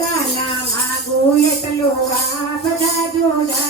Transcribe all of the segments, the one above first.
गाना मांगो ये तलवार बजा जोड़ा।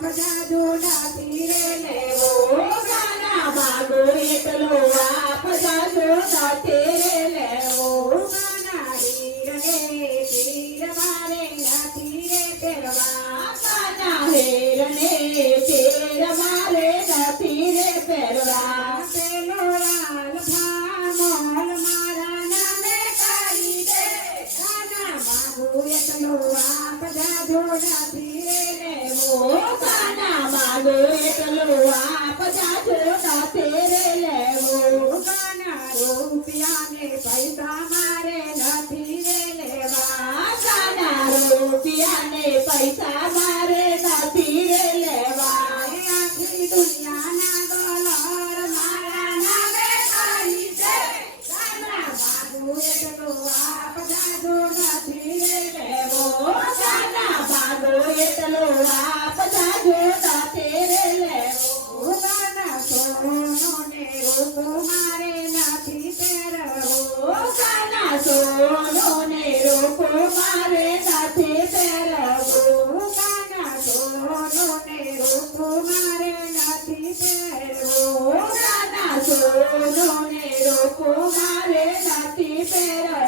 పజాదు నా తీరేనే ఓ గానా మాగో ఏతలో ఆ పజాదు నా తీరేనే ఓ గానా హీరనే తీర మారే నా తీరే తెరవా గానా హీరనే తీర మారే నా తీరే తెరవా Yeah. રૂપિયાને પૈસા મારે નથી રે લેવા પૈસા મારે નથી રે લેવા એટલો આપ સોનો ને રોકો મારે નથી પહેરવો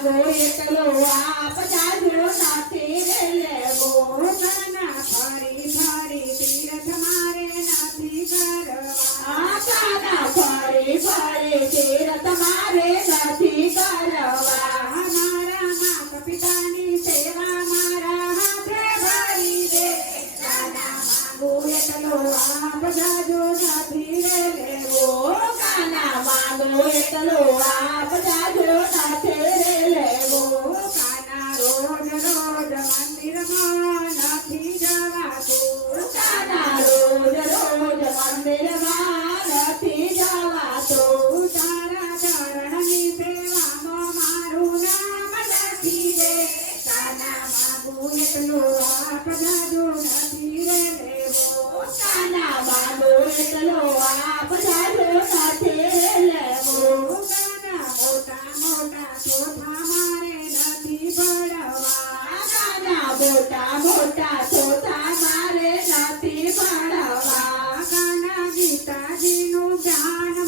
गए तलवार बजाजो साथे ले वो ना थारी थारी तीरथ मारे नाथी करवा ना थारी थारी तीरथ मारे नाथी करवा हमारा माता पिता ने सेवा मारा हाथ भरी दे गाना मांगो ये तलवार बजाजो साथी ले वो गाना मांगो ये तलवार बजाजो साथे आप जादू का तेल वो गाना मोटा मोटा तो हमारे नथी बड़वा गाना मोटा मोटा तो हमारे नथी बड़वा गाना गीता जी नु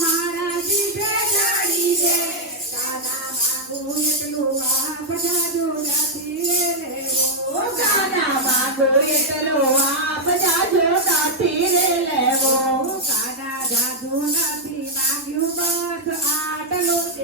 मारा जी बेजाड़ी दे गाना मांगू एकलू आप जादू का तेल गाना मांगू एकलू आप जादू